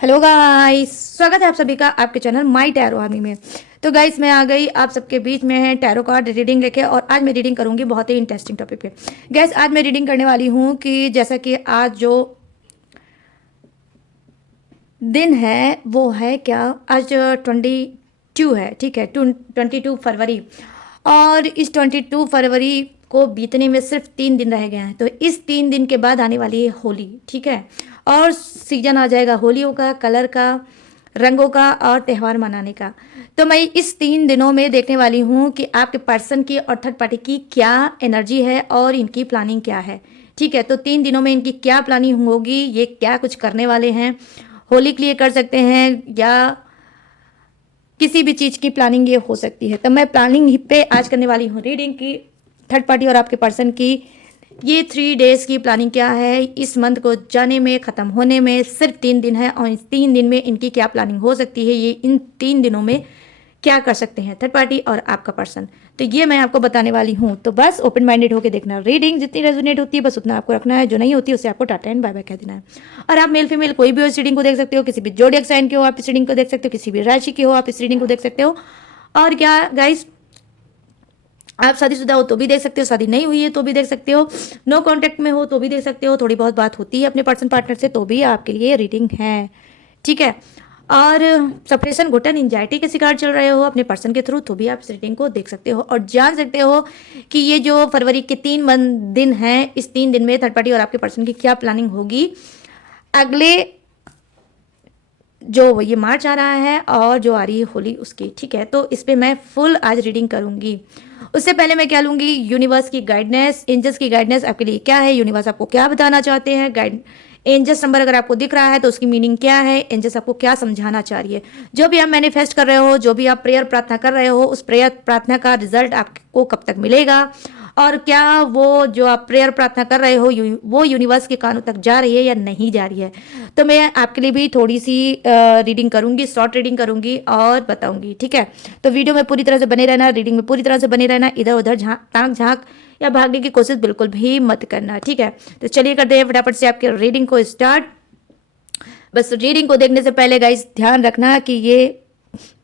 Hello guys, स्वागत है आप सभी का आपके चैनल माई टैरो आर्मी में। तो गाइस, मैं आ गई आप सबके बीच में है टैरो कार्ड रीडिंग लेके, और आज मैं रीडिंग करूंगी बहुत ही इंटरेस्टिंग टॉपिक पे। गाइस, आज मैं रीडिंग करने वाली हूँ कि जैसा कि आज जो दिन है वो है क्या, आज 22 है, ठीक है, 22 फरवरी। और इस 22 फरवरी को बीतने में सिर्फ 3 दिन रह गए हैं। तो इस 3 दिन के बाद आने वाली है होली, ठीक है। और सीजन आ जाएगा होलियों का, कलर का, रंगों का और त्यौहार मनाने का। तो मैं इस 3 दिनों में देखने वाली हूँ कि आपके पर्सन की और थर्ड पार्टी की क्या एनर्जी है और इनकी प्लानिंग क्या है, ठीक है। तो 3 दिनों में इनकी क्या प्लानिंग होगी, ये क्या कुछ करने वाले हैं, होली के लिए कर सकते हैं या किसी भी चीज़ की प्लानिंग ये हो सकती है। तो मैं प्लानिंग ही पे आज करने वाली हूँ रीडिंग की थर्ड पार्टी और आपके पर्सन की ये 3 डेज की प्लानिंग क्या है। इस मंथ को जाने में, ख़त्म होने में सिर्फ 3 दिन है, और इस 3 दिन में इनकी क्या प्लानिंग हो सकती है, ये इन 3 दिनों में क्या कर सकते हैं थर्ड पार्टी और आपका पर्सन। तो ये मैं आपको बताने वाली हूँ। तो बस ओपन माइंडेड होकर देखना, रीडिंग जितनी रेजोनेट होती है बस उतना आपको रखना है, जो नहीं होती उसे आपको टाटा एंड बाय बाय कह देना है। और आप मेल फीमेल कोई भी हो इस रीडिंग को देख सकते हो, किसी भी जोडियक साइन के हो आप इस रीडिंग को देख सकते हो, किसी भी राशि के हो आप इस रीडिंग को देख सकते हो। और क्या गाइस, आप शादीशुदा हो तो भी देख सकते हो, शादी नहीं हुई है तो भी देख सकते हो, नो कांटेक्ट में हो तो भी देख सकते हो, थोड़ी बहुत बात होती है अपने पर्सन पार्टनर से तो भी आपके लिए रीडिंग है, ठीक है। और सप्रेशन, घुटन, एंजाइटी के शिकार चल रहे हो अपने पर्सन के थ्रू तो भी आप इस रीडिंग को देख सकते हो और जान सकते हो कि ये जो फरवरी के 3 दिन हैं, इस 3 दिन में थर्ड पार्टी और आपके पर्सन की क्या प्लानिंग होगी अगले जो ये मार्च आ रहा है और जो आ रही है होली उसकी, ठीक है। तो इस पर मैं फुल आज रीडिंग करूंगी। उससे पहले मैं क्या लूंगी, यूनिवर्स की गाइडेंस, एंजल्स की गाइडेंस आपके लिए क्या है, यूनिवर्स आपको क्या बताना चाहते हैं, गाइड एंजल्स नंबर अगर आपको दिख रहा है तो उसकी मीनिंग क्या है, एंजल्स आपको क्या समझाना चाह रही है। जो भी आप मैनिफेस्ट कर रहे हो, जो भी आप प्रेयर प्रार्थना कर रहे हो, उस प्रेयर प्रार्थना का रिजल्ट आपको कब तक मिलेगा, और क्या वो जो आप प्रेयर प्रार्थना कर रहे हो वो यूनिवर्स के कानों तक जा रही है या नहीं जा रही है। तो मैं आपके लिए भी थोड़ी सी रीडिंग करूंगी, शॉर्ट रीडिंग करूंगी और बताऊंगी, ठीक है। तो वीडियो में पूरी तरह से बने रहना, रीडिंग में पूरी तरह से बने रहना, इधर उधर ताक झांक या भागने की कोशिश बिल्कुल भी मत करना, ठीक है। तो चलिए करते हैं फटाफट से आपके रीडिंग को स्टार्ट। बस रीडिंग को देखने से पहले गाइस ध्यान रखना कि ये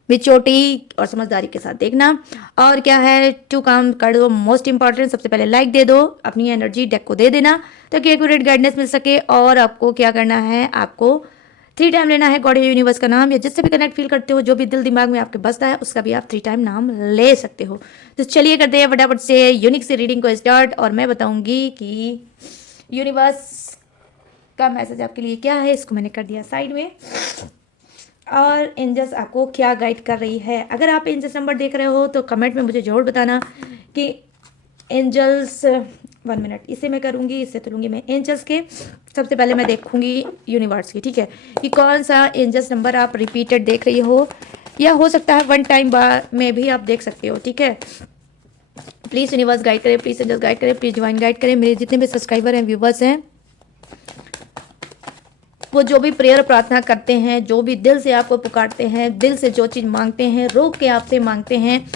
बिचौटी और समझदारी के साथ देखना। और क्या है, टू काम कर दो, मोस्ट इंपॉर्टेंट सबसे पहले लाइक दे दो, अपनी एनर्जी डेक को दे देना ताकि एक्यूरेट गाइडेंस मिल सके। और आपको क्या करना है, आपको 3 टाइम लेना है गॉड या यूनिवर्स का नाम, या जिससे भी कनेक्ट फील करते हो, जो भी दिल दिमाग में आपके बसता है उसका भी आप 3 टाइम नाम ले सकते हो। तो चलिए करते हैं फटाफट से यूनिक से रीडिंग को स्टार्ट, और मैं बताऊंगी कि यूनिवर्स का मैसेज आपके लिए क्या है। इसको मैंने कर दिया साइड में। और एंजल्स आपको क्या गाइड कर रही है। अगर आप एंजल्स नंबर देख रहे हो तो कमेंट में मुझे ज़रूर बताना कि एंजल्स, 1 मिनट, इसे मैं करूँगी, इससे तो लूँगी मैं एंजल्स के। सबसे पहले मैं देखूँगी यूनिवर्स की, ठीक है, कि कौन सा एंजल्स नंबर आप रिपीटेड देख रही हो, या हो सकता है 1 टाइम में भी आप देख सकते हो, ठीक है। प्लीज़ यूनिवर्स गाइड करें, प्लीज़ एंजल्स गाइड करें, प्लीज़ डिवाइन गाइड करें। मेरे जितने भी सब्सक्राइबर हैं, व्यूवर्स हैं, वो जो भी प्रेयर प्रार्थना करते हैं, जो भी दिल से आपको पुकारते हैं, दिल से जो चीज़ मांगते हैं, रोक के आपसे मांगते हैं,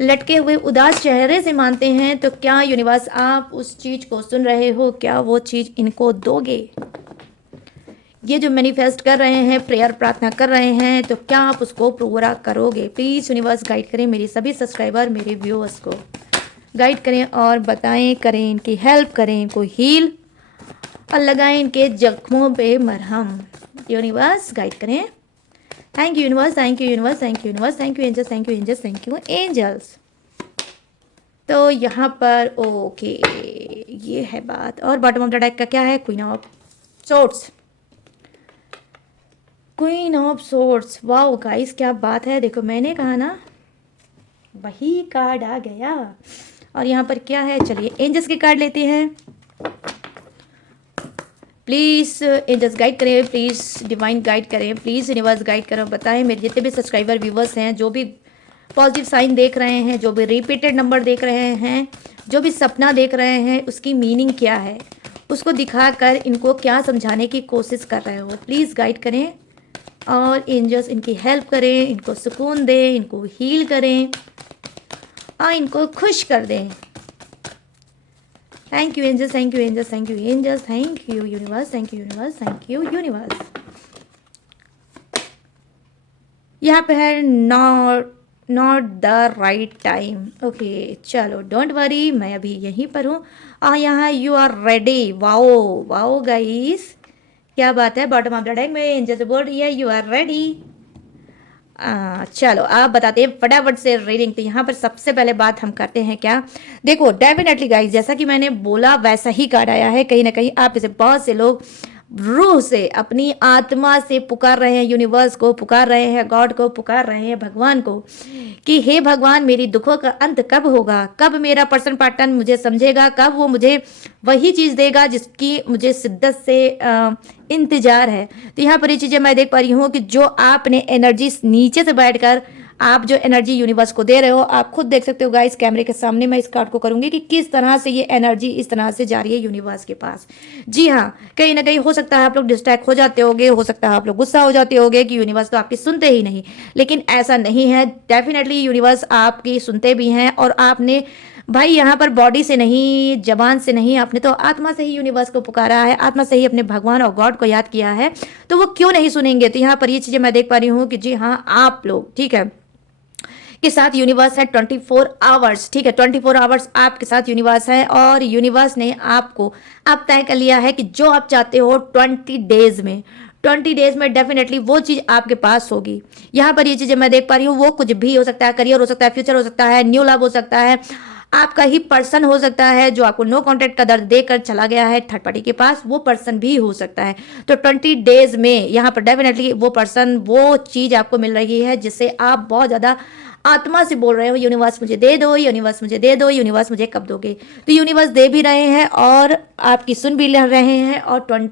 लटके हुए उदास चेहरे से मानते हैं, तो क्या यूनिवर्स आप उस चीज़ को सुन रहे हो, क्या वो चीज़ इनको दोगे। ये जो मैनिफेस्ट कर रहे हैं, प्रेयर प्रार्थना कर रहे हैं, तो क्या आप उसको पूरा करोगे। प्लीज़ यूनिवर्स गाइड करें मेरी सभी सब्सक्राइबर, मेरे व्यूअर्स को गाइड करें और बताएं, करें इनकी हेल्प, करें इनको हील और लगाएं इनके जख्मों पे मरहम। यूनिवर्स गाइड करें। Thank you universe, thank you universe, thank you universe, thank you angels, thank you angels, thank you angels. तो यहाँ पर ओके, ये है बात। और बॉटम ऑफ द डेक का क्या है, queen of swords, queen of swords. Wow guys, क्या बात है। देखो मैंने कहा ना, वही कार्ड आ गया। और यहाँ पर क्या है, चलिए एंजल्स के कार्ड लेते हैं। प्लीज़ एंजल्स गाइड करें, प्लीज़ डिवाइन गाइड करें, प्लीज़ यूनिवर्स गाइड करें। बताएं मेरे जितने भी सब्सक्राइबर व्यूवर्स हैं, जो भी पॉजिटिव साइन देख रहे हैं, जो भी रिपीटेड नंबर देख रहे हैं, जो भी सपना देख रहे हैं, उसकी मीनिंग क्या है, उसको दिखाकर इनको क्या समझाने की कोशिश कर रहे हो। प्लीज़ गाइड करें और एंजल्स इनकी हेल्प करें, इनको सुकून दें, इनको हील करें और इनको खुश कर दें। Thank you angels, thank you angels, thank you angels, thank you universe, thank you universe, thank you universe. यहाँ पे है not the right time. Okay चलो डोंट वरी, मैं अभी यहीं पर हूँ। यहाँ you are ready. Wow wow guys, क्या बात है। बॉटम ऑफ द डेक में एंजल से बोल रही है यू आर रेडी। चलो आप बताते हैं फटाफट से रीडिंग। तो यहाँ पर सबसे पहले बात हम करते हैं क्या, देखो डेफिनेटली गाइस जैसा कि मैंने बोला वैसा ही कार्ड आया है। कहीं ना कहीं आप इसे बहुत से लोग रूह से अपनी आत्मा से पुकार रहे हैं, यूनिवर्स को पुकार रहे हैं, गॉड को पुकार रहे हैं, भगवान को, कि हे भगवान मेरी दुखों का अंत कब होगा, कब मेरा पर्सन पार्टनर मुझे समझेगा, कब वो मुझे वही चीज़ देगा जिसकी मुझे शिद्दत से इंतजार है। तो यहाँ पर ये चीज़ें मैं देख पा रही हूँ कि जो आपने एनर्जी नीचे से बैठकर आप जो एनर्जी यूनिवर्स को दे रहे हो, आप खुद देख सकते हो गाइस कैमरे के सामने। मैं इस कार्ड को करूंगी कि किस तरह से ये एनर्जी इस तरह से जा रही है यूनिवर्स के पास। जी हाँ, कहीं ना कहीं हो सकता है आप लोग डिस्ट्रैक्ट हो जाते होगे, हो सकता है आप लोग गुस्सा हो जाते होगे कि यूनिवर्स तो आपकी सुनते ही नहीं, लेकिन ऐसा नहीं है। डेफिनेटली यूनिवर्स आपकी सुनते भी हैं, और आपने भाई यहाँ पर बॉडी से नहीं, जबान से नहीं, आपने तो आत्मा से ही यूनिवर्स को पुकारा है, आत्मा से ही अपने भगवान और गॉड को याद किया है, तो वो क्यों नहीं सुनेंगे। तो यहाँ पर ये चीज़ें मैं देख पा रही हूँ कि जी हाँ आप लोग ठीक है के साथ यूनिवर्स है 24 आवर्स। ठीक है 24 आवर्स आपके साथ यूनिवर्स है, और यूनिवर्स ने आपको आप तय कर लिया है कि जो आप चाहते हो 20 डेज में डेफिनेटली वो चीज़ आपके पास होगी। यहाँ पर ये चीज़ें मैं देख पा रही हूँ, वो कुछ भी हो सकता है, करियर हो सकता है, फ्यूचर हो सकता है, न्यू लव हो सकता है, आपका ही पर्सन हो सकता है जो आपको नो कॉन्टेक्ट का दर्द देकर चला गया है थर्ड पार्टी के पास, वो पर्सन भी हो सकता है। तो 20 डेज में यहाँ पर डेफिनेटली वो पर्सन, वो चीज़ आपको मिल रही है जिससे आप बहुत ज़्यादा आत्मा से बोल रहे हो यूनिवर्स मुझे दे दो, यूनिवर्स मुझे दे दो, यूनिवर्स मुझे कब दोगे। तो यूनिवर्स दे भी रहे हैं और आपकी सुन भी रहे हैं, और 20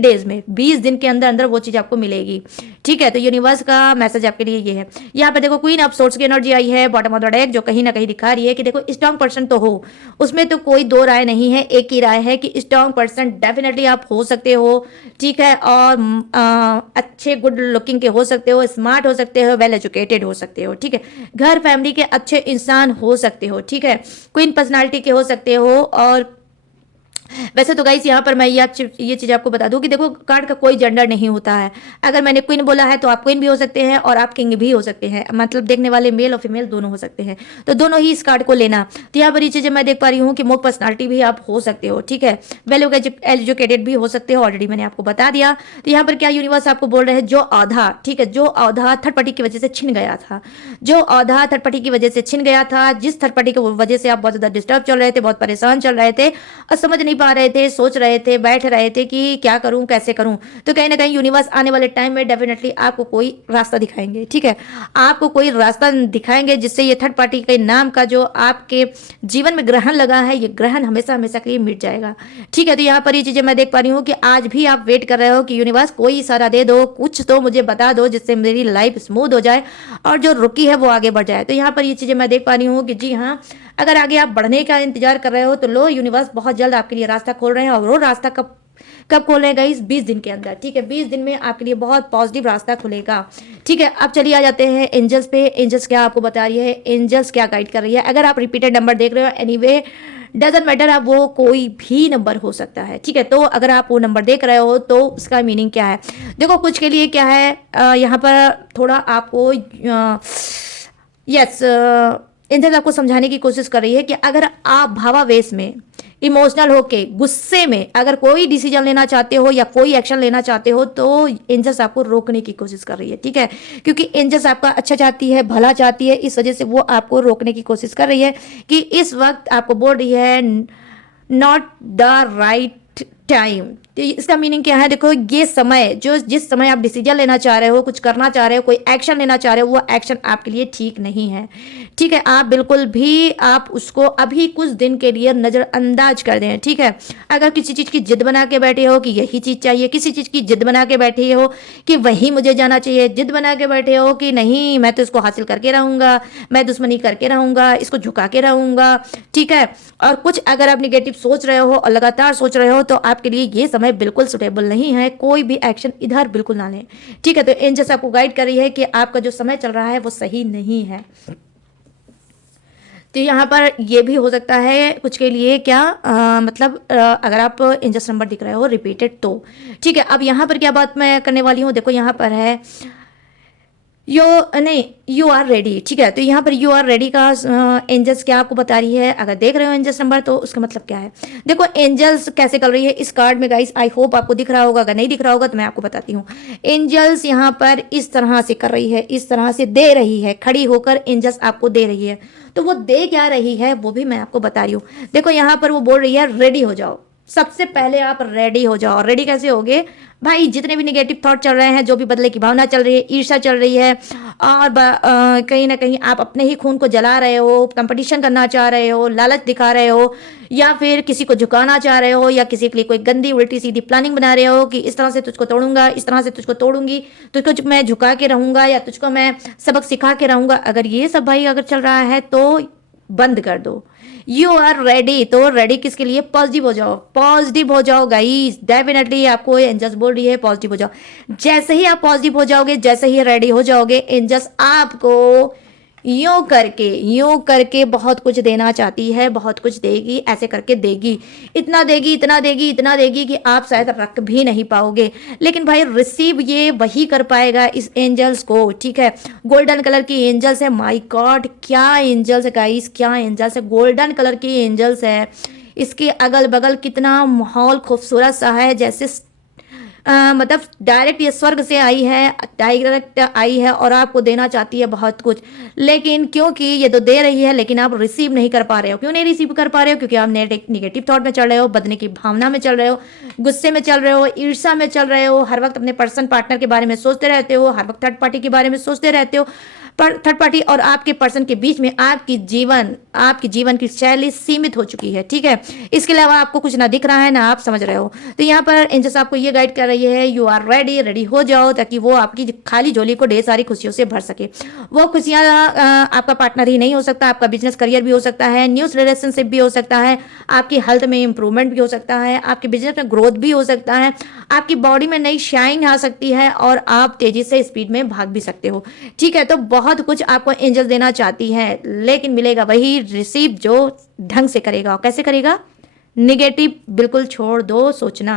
डेज में 20 दिन के अंदर अंदर वो चीज़ आपको मिलेगी। ठीक है, तो यूनिवर्स का मैसेज आपके लिए ये है। यहाँ पे देखो क्वीन ऑफ सोर्ड्स की एनर्जी आई है बॉटम ऑफ द डेक, जो कहीं ना कहीं दिखा रही है कि देखो स्ट्रॉन्ग पर्सन तो हो, उसमें तो कोई दो राय नहीं है, एक ही राय है कि स्ट्रॉन्ग पर्सन डेफिनेटली आप हो सकते हो। ठीक है, और अच्छे गुड लुकिंग के हो सकते हो, स्मार्ट हो सकते हो, वेल एजुकेटेड हो सकते हो। ठीक है, घर फैमिली के अच्छे इंसान हो सकते हो। ठीक है, क्वीन पर्सनालिटी के हो सकते हो। और वैसे तो गाइस यहाँ पर मैं ये चीज़ आपको बता दूं कि देखो कार्ड का कोई जेंडर नहीं होता है। अगर मैंने क्वीन बोला है तो आप क्वीन भी हो सकते हैं और आप किंग भी हो सकते हैं, मतलब देखने वाले मेल और फीमेल दोनों हो सकते हैं, तो दोनों ही इस कार्ड को लेना। तो यहाँ पर ये चीज़ें मैं देख पा रही हूँ कि मोर पर्सनालिटी भी आप हो सकते हो। ठीक है, वेल एजुकेटेड भी हो सकते हो, ऑलरेडी मैंने आपको बता दिया। तो यहाँ पर क्या यूनिवर्स आपको बोल रहे हैं, जो औधा, ठीक है, जो औधा थर्ड पार्टी की वजह से छिन गया था, जो औधा थर्ड पार्टी की वजह से छिन गया था, जिस थर्ड पार्टी की वजह से आप बहुत ज़्यादा डिस्टर्ब चल रहे थे, बहुत परेशान चल रहे थे और समझ नहीं पा रहे थे, सोच रहे थे, बैठ रहे थे कि क्या करूं, कैसे करूं, तो कहीं ना कहीं यूनिवर्स आने वाले टाइम में डेफिनेटली आपको कोई रास्ता दिखाएंगे। ठीक है, आपको कोई रास्ता दिखाएंगे जिससे ये थर्ड पार्टी के नाम का जो आपके जीवन में ग्रहण लगा है, ये ग्रहण हमेशा हमेशा के लिए मिट जाएगा। ठीक है, तो यहाँ पर ये चीज़ें मैं देख पा रही हूँ कि आज भी आप वेट कर रहे हो कि यूनिवर्स कोई इशारा दे दो, कुछ तो मुझे बता दो जिससे मेरी लाइफ स्मूथ हो जाए और जो रुकी है वो आगे बढ़ जाए। तो यहाँ पर ये चीज़ें मैं देख पा रही हूँ कि जी हाँ, अगर आगे आप बढ़ने का इंतजार कर रहे हो तो लो, यूनिवर्स बहुत जल्द आपके लिए रास्ता खोल रहे हैं, और वो रास्ता कब कब खोलेगा, इस 20 दिन के अंदर। ठीक है, 20 दिन में आपके लिए बहुत पॉजिटिव रास्ता खुलेगा। ठीक है, अब चलिए आ जाते हैं एंजल्स पे। एंजल्स क्या आपको बता रही है, एंजल्स क्या गाइड कर रही है। अगर आप रिपीटेड नंबर देख रहे हो, एनीवे डजेंट मैटर, अब वो कोई भी नंबर हो सकता है। ठीक है, तो अगर आप वो नंबर देख रहे हो तो उसका मीनिंग क्या है, देखो कुछ के लिए क्या है, यहाँ पर थोड़ा आपको यस एंजल आपको समझाने की कोशिश कर रही है कि अगर आप भावावेश में, इमोशनल होके, गुस्से में अगर कोई डिसीजन लेना चाहते हो या कोई एक्शन लेना चाहते हो तो एंजल्स आपको रोकने की कोशिश कर रही है। ठीक है, क्योंकि एंजल्स आपका अच्छा चाहती है, भला चाहती है, इस वजह से वो आपको रोकने की कोशिश कर रही है कि इस वक्त आपको बोल रही है नॉट द राइट टाइम। तो इसका मीनिंग क्या है, देखो ये समय, जो जिस समय आप डिसीजन लेना चाह रहे हो, कुछ करना चाह रहे हो, कोई एक्शन लेना चाह रहे हो, वो एक्शन आपके लिए ठीक नहीं है। ठीक है, आप बिल्कुल भी आप उसको अभी कुछ दिन के लिए नज़रअंदाज कर दें। ठीक है, अगर किसी चीज़ की जिद बना के बैठे हो कि यही चीज़ चाहिए, किसी चीज़ की जिद बना के बैठे हो कि वही मुझे जाना चाहिए, जिद बना के बैठे हो कि नहीं मैं तो इसको हासिल करके रहूँगा, मैं दुश्मनी करके रहूँगा, इसको झुका के रहूँगा। ठीक है, और कुछ अगर आप निगेटिव सोच रहे हो और लगातार सोच रहे हो तो आपके लिए ये समय बिल्कुल सुटेबल नहीं है, कोई भी एक्शन इधर बिल्कुल ना लें। ठीक है, तो एंजल्स आपको गाइड कर रही है कि आपका जो समय चल रहा है वो सही नहीं है। तो यहाँ पर ये भी हो सकता है कुछ के लिए क्या मतलब अगर आप एंजल्स नंबर दिख रहे हो रिपीटेड तो। ठीक है, अब यहाँ पर क्या बात मैं करने वाली हूँ, देखो यहाँ पर है यो नहीं, यू आर रेडी, ठीक है। तो यहाँ पर यू आर रेडी का एंजल्स क्या आपको बता रही है, अगर देख रहे हो एंजल्स नंबर तो उसका मतलब क्या है। देखो एंजल्स कैसे कर रही है इस कार्ड में गाइस, आई होप आपको दिख रहा होगा, अगर नहीं दिख रहा होगा तो मैं आपको बताती हूँ। एंजल्स यहाँ पर इस तरह से कर रही है, इस तरह से दे रही है, खड़ी होकर एंजल्स आपको दे रही है। तो वो दे क्या रही है वो भी मैं आपको बता रही हूँ। देखो यहाँ पर वो बोल रही है रेडी हो जाओ, सबसे पहले आप रेडी हो जाओ। रेडी कैसे होगे भाई, जितने भी निगेटिव थॉट चल रहे हैं, जो भी बदले की भावना चल रही है, ईर्ष्या चल रही है, और कहीं ना कहीं आप अपने ही खून को जला रहे हो, कंपटीशन करना चाह रहे हो, लालच दिखा रहे हो, या फिर किसी को झुकाना चाह रहे हो, या किसी के लिए कोई गंदी उल्टी सीधी प्लानिंग बना रहे हो कि इस तरह से तुझको तोड़ूंगा, इस तरह से तुझको तोड़ूंगी, तुझको मैं झुका के रहूंगा, या तुझको मैं सबक सिखा के रहूंगा। अगर ये सब भाई अगर चल रहा है तो बंद कर दो। यू आर रेडी, तो रेडी किसके लिए, पॉजिटिव हो जाओ, पॉजिटिव हो जाओ गाइस। डेफिनेटली आपको एंजल्स बोल रही है पॉजिटिव हो जाओ। जैसे ही आप पॉजिटिव हो जाओगे, जैसे ही रेडी हो जाओगे, एंजल्स आपको यूं करके बहुत कुछ देना चाहती है, बहुत कुछ देगी, ऐसे करके देगी, इतना देगी, इतना देगी, इतना देगी कि आप शायद रख भी नहीं पाओगे। लेकिन भाई रिसीव ये वही कर पाएगा इस एंजल्स को, ठीक है। गोल्डन कलर की एंजल्स है, माय गॉड क्या एंजल्स है गाइस, क्या एंजल्स है, गोल्डन कलर की एंजल्स है। इसके अगल बगल कितना माहौल खूबसूरत सा है, जैसे मतलब डायरेक्ट ये स्वर्ग से आई है, डायरेक्ट आई है और आपको देना चाहती है बहुत कुछ। लेकिन क्योंकि ये तो दे रही है लेकिन आप रिसीव नहीं कर पा रहे हो। क्यों नहीं रिसीव कर पा रहे हो, क्योंकि आप निगेटिव थॉट में चल रहे हो, बदले की भावना में चल रहे हो, गुस्से में चल रहे हो, ईर्ष्या में चल रहे हो, हर वक्त अपने पर्सन पार्टनर के बारे में सोचते रहते हो, हर वक्त थर्ड पार्टी के बारे में सोचते रहते हो। पर थर्ड पार्टी और आपके पर्सन के बीच में आपकी जीवन की शैली सीमित हो चुकी है, ठीक है। इसके अलावा आपको कुछ ना दिख रहा है ना आप समझ रहे हो। तो यहाँ पर एंजल्स आपको ये गाइड कर रही है, यू आर रेडी, रेडी हो जाओ, ताकि वो आपकी खाली झोली को ढेर सारी खुशियों से भर सके। वो खुशियाँ आपका पार्टनर ही नहीं हो सकता, आपका बिजनेस करियर भी हो सकता है, न्यूज रिलेशनशिप भी हो सकता है, आपकी हेल्थ में इंप्रूवमेंट भी हो सकता है, आपके बिजनेस में ग्रोथ भी हो सकता है, आपकी बॉडी में नई शाइन आ सकती है, और आप तेजी से स्पीड में भाग भी सकते हो, ठीक है। तो बहुत कुछ आपको एंजल देना चाहती है, लेकिन मिलेगा वही रिसीव जो ढंग से करेगा। कैसे करेगा, निगेटिव बिल्कुल छोड़ दो सोचना,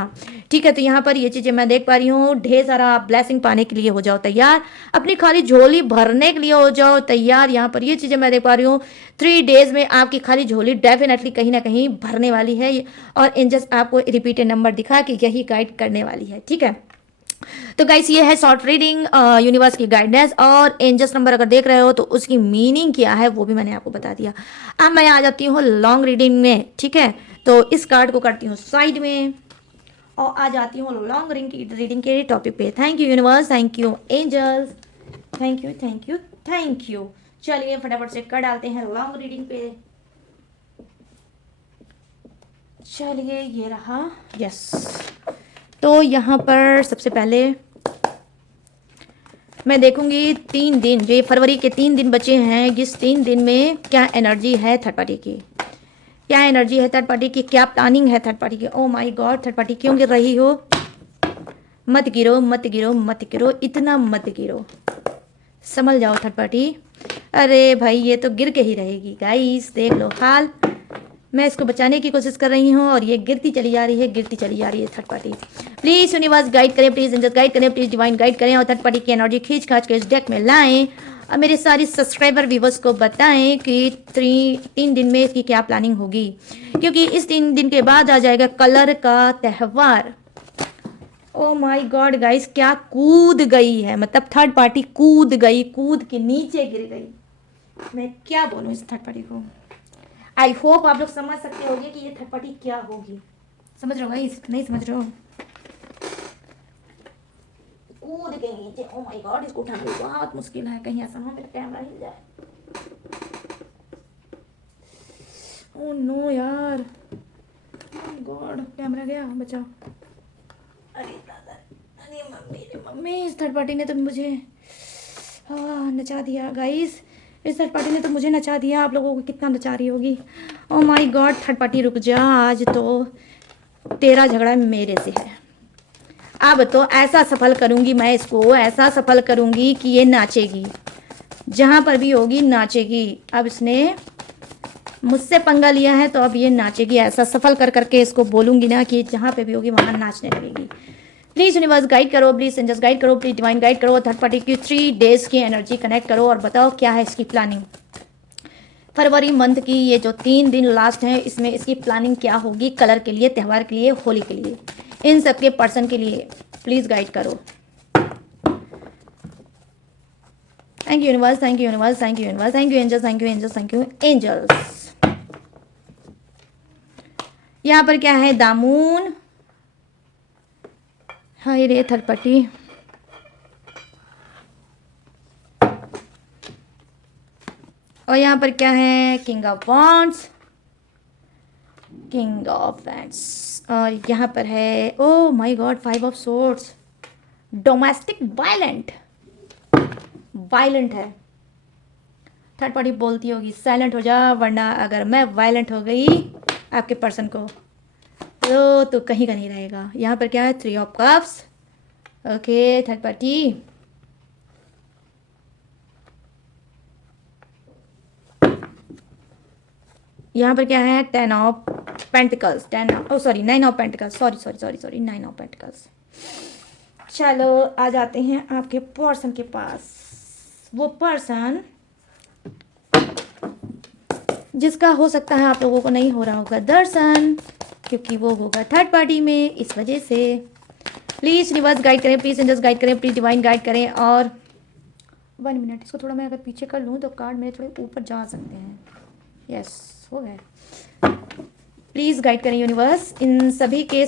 ठीक है। तो यहाँ पर ये चीजें मैं देख पा रही हूँ, ढेर सारा ब्लेसिंग पाने के लिए हो जाओ तैयार, अपनी खाली झोली भरने के लिए हो जाओ तैयार। यहाँ पर ये चीजें मैं देख पा रही हूँ, 3 डेज में आपकी खाली झोली डेफिनेटली कहीं ना कहीं भरने वाली है, और एंजल्स आपको रिपीटेड नंबर दिखा के यही गाइड करने वाली है, ठीक है। तो गाइस ये है शॉर्ट रीडिंग, यूनिवर्स की गाइडेंस, और एंजल्स नंबर अगर देख रहे हो तो उसकी मीनिंग क्या है वो भी मैंने आपको बता दिया। अब मैं आ जाती हूँ लॉन्ग रीडिंग में, ठीक है। तो इस कार्ड को करती हूँ साइड में और आ जाती हूँ लॉन्ग रीडिंग के टॉपिक पे। Thank you universe, thank you angels, thank you thank you thank you. चलिए फटाफट से कर डालते हैं लॉन्ग रीडिंग पे। चलिए ये रहा, यस। तो यहाँ पर सबसे पहले मैं देखूंगी 3 दिन, जो ये फरवरी के 3 दिन बचे हैं, इस 3 दिन में क्या एनर्जी है थर्ड पार्टी की, क्या एनर्जी है थर्ड पार्टी की, क्या प्लानिंग है थर्ड पार्टी की। Oh my God, third party क्यों गिर रही हो, मत गिरो मत गिरो मत गिरो, इतना मत गिरो, संभल जाओ थर्ड पार्टी। अरे भाई ये तो गिर के ही रहेगी गाइस, देख लो हाल। मैं इसको बचाने की कोशिश कर रही हूँ और ये गिरती चली जा रही है, गिरती चली जा रही है third party. Please universe guide करें, प्लीज एंजल्स गाइड करें, प्लीज डिवाइन गाइड करें, और थर्ड पार्टी की एनर्जी खींच खाच के इस डेक में लाएं, और मेरे सारी सब्सक्राइबर व्यूवर्स को बताएं कि 3 दिन में इसकी क्या प्लानिंग होगी, क्योंकि इस 3 दिन के बाद आ जाएगा कलर का त्यौहार। ओ माय गॉड गाइस, क्या कूद गई है, मतलब थर्ड पार्टी कूद गई, कूद के नीचे गिर गई। मैं क्या बोलूँ इस थर्ड पार्टी को। आई होप आप लोग समझ सकते होंगे कि ये थर्ड पार्टी क्या होगी। समझ रहे हो गाइस, नहीं समझ रहे हो, कूद के नीचे। ओ माय गॉड, इसको उठाना बहुत मुश्किल है, कहीं ऐसा हो मेरा कैमरा हिल जाए। ओ नो यार, ओ गॉड, कैमरा गया, बचाओ। अरे दादा, अरे मम्मी, इस थर्ड पार्टी ने तो मुझे नचा दिया गाइस, इस थर्ड पार्टी ने तो मुझे नचा दिया। आप लोगों को कितना नचा रही होगी। Oh my God, third party रुक जा, आज तो तेरा झगड़ा मेरे से है। अब तो ऐसा सफल करूंगी मैं इसको, ऐसा सफल करूंगी कि ये नाचेगी, जहां पर भी होगी नाचेगी। अब इसने मुझसे पंगा लिया है तो अब ये नाचेगी, ऐसा सफल कर करके इसको बोलूंगी ना कि जहां पे भी होगी वहां नाचने लगेगी। प्लीज यूनिवर्स गाइड करो, प्लीज एंजल्स गाइड करो, प्लीज डिवाइन गाइड करो। थर्ड पार्टी की 3 डेज की एनर्जी कनेक्ट करो और बताओ क्या है इसकी प्लानिंग। फरवरी मंथ की ये जो 3 दिन लास्ट हैं, इसमें इसकी प्लानिंग क्या होगी, कलर के लिए, त्यौहार के लिए, होली के लिए, इन सब के पर्सन के लिए प्लीज गाइड करो। Thank you universe, thank you universe, thank you universe, thank you angels, thank you angels, thank you angels. यहाँ पर क्या है, दामून, हाय रे थर्ड पार्टी, और यहाँ पर क्या है, king of wands, king of wands, और यहाँ पर है oh my God 5 of swords, domestic violent, violent है। थर्ड पार्टी बोलती होगी साइलेंट हो जा, वरना अगर मैं वायलेंट हो गई आपके पर्सन को तो कहीं का नहीं रहेगा। यहाँ पर क्या है, 3 of cups, okay third party. यहाँ पर क्या है, 10 of pentacles, 9 of pentacles, sorry 9 of pentacles. चलो आ जाते हैं आपके पर्सन के पास। वो पर्सन जिसका हो सकता है आप लोगों को नहीं हो रहा होगा दर्शन, क्योंकि वो होगा थर्ड पार्टी में, इस वजह से प्लीज़ रिवर्स गाइड करें, प्लीज़ एंजल्स गाइड करें, प्लीज़ डिवाइन गाइड करें। और 1 मिनट, इसको थोड़ा मैं अगर पीछे कर लूँ तो कार्ड मेरे थोड़े ऊपर जा सकते हैं। यस हो गए। प्लीज़ गाइड करें यूनिवर्स, इन सभी के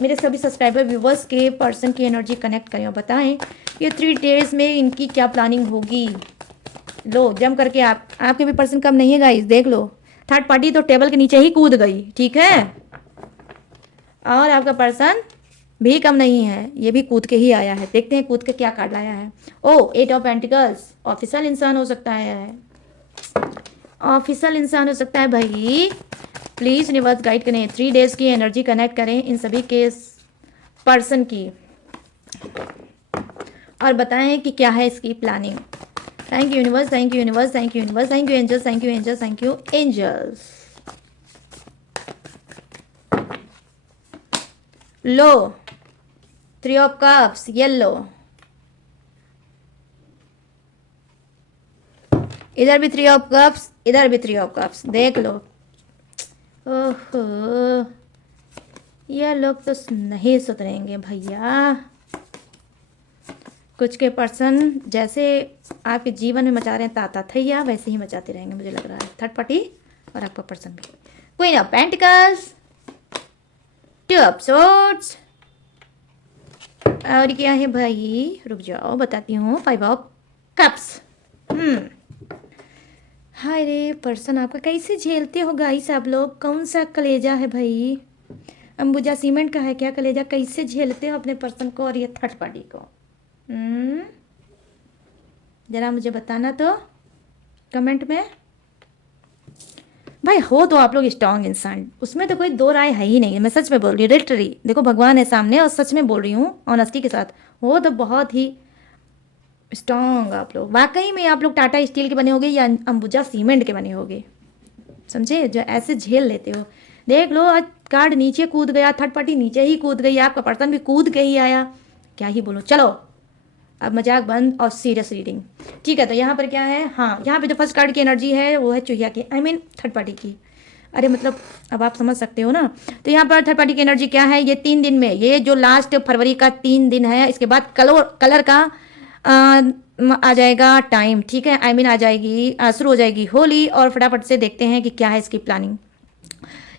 मेरे सभी सब्सक्राइबर व्यूवर्स के पर्सन की एनर्जी कनेक्ट करें और बताएं ये 3 डेज में इनकी क्या प्लानिंग होगी। लो जम करके आपके भी पर्सन कम नहीं है गाइस, देख लो। थर्ड पार्टी तो टेबल के नीचे ही कूद गई, ठीक है, और आपका पर्सन भी कम नहीं है, ये भी कूद के ही आया है। देखते हैं कूद के क्या कार्ड लाया है। ओ 8 ऑफ पेंटिकल्स, ऑफिशियल इंसान हो सकता है, ऑफिशियल इंसान हो सकता है भाई। प्लीज़ यूनिवर्स गाइड करें, 3 डेज की एनर्जी कनेक्ट करें इन सभी के पर्सन की और बताएं कि क्या है इसकी planning. Thank you universe, thank you universe, thank you universe, thank you angels, thank you angels, thank you angels. लो 3 ऑफ कप्स, येलो, इधर भी 3 ऑफ कप्स, इधर भी 3 ऑफ कप्स, देख लो। ओहो ये लोग तो नहीं सुधरेंगे भैया। कुछ के पर्सन जैसे आपके जीवन में मचा रहे हैं ताता थैया, वैसे ही मचाते रहेंगे मुझे लग रहा है, थर्ड पार्टी और आपका पर्सन भी। Queen of pentacles, 2 of swords, और क्या है भाई, रुक जाओ बताती हूँ, 5 ऑफ कप्स। हाय रे पर्सन आपका कैसे झेलते हो गाइस आप लोग, कौन सा कलेजा है भाई, अंबुजा सीमेंट का है क्या कलेजा, कैसे झेलते हो अपने पर्सन को और ये थर्ड पार्टी को। जरा मुझे बताना तो कमेंट में भाई। हो तो आप लोग स्ट्रांग इंसान, उसमें तो कोई 2 राय है ही नहीं, मैं सच में बोल रही हूँ, लिटरली देखो भगवान है सामने और सच में बोल रही हूँ ऑनेस्टी के साथ, हो तो बहुत ही स्ट्रांग आप लोग। वाकई में आप लोग टाटा स्टील के बने होगे या अंबुजा सीमेंट के बने होगे, समझे, जो ऐसे झेल लेते हो। देख लो आज कार्ड नीचे कूद गया, थर्ड पार्टी नीचे ही कूद गई, आपका पर्सन भी कूद के ही आया, क्या ही बोलो। चलो अब मजाक बंद और सीरियस रीडिंग, ठीक है। तो यहाँ पर क्या है, हाँ यहाँ पे जो फर्स्ट कार्ड की एनर्जी है वो है चूहिया की, आई मीन थर्ड पार्टी की, अरे मतलब अब आप समझ सकते हो ना। तो यहाँ पर थर्ड पार्टी की एनर्जी क्या है, ये 3 दिन में, ये जो लास्ट फरवरी का 3 दिन है, इसके बाद कलर का आ जाएगा टाइम, ठीक है, आई मीन आ जाएगी, शुरू हो जाएगी होली। और फटाफट से देखते हैं कि क्या है इसकी प्लानिंग।